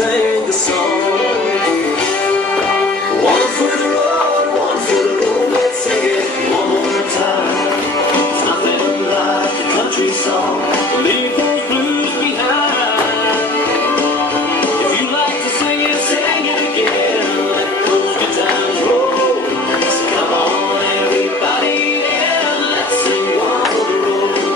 sing the song. One for the road, one for the road. Let's sing it one more time. It's nothing like a country song. Leave those blues behind. If you like to sing it again. Let those good times roll. So come on, everybody, and let's sing one for the road.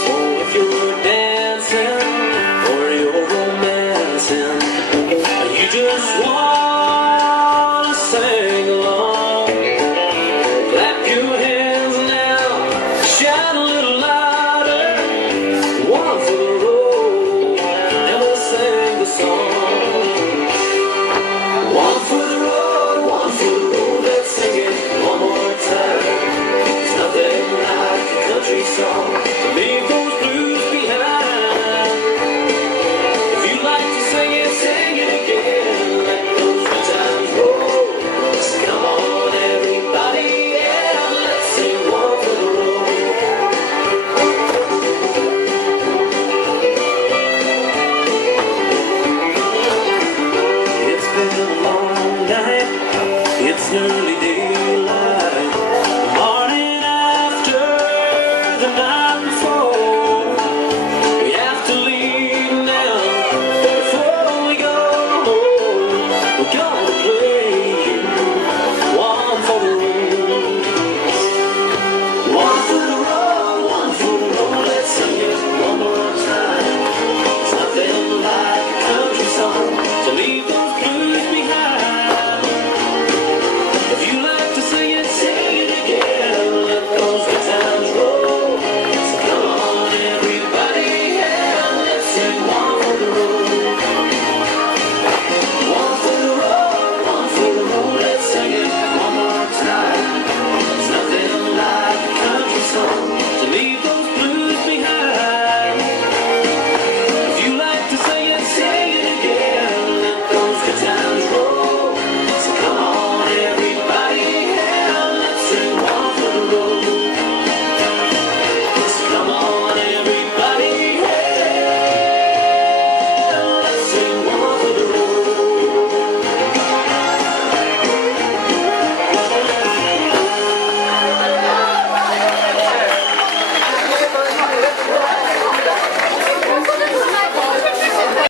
So if you're dancing or you're romancing, and you just wanna sing along, clap your hands now, shine a little lighter. One for the road, and we'll sing the song. One for the road, one for the road. Let's sing it one more time. It's nothing like a country song. Leave those blues behind. If you like to sing it again. Let those good times roll. So come on, everybody, and let's sing one for the road. It's been a long night. It's early day.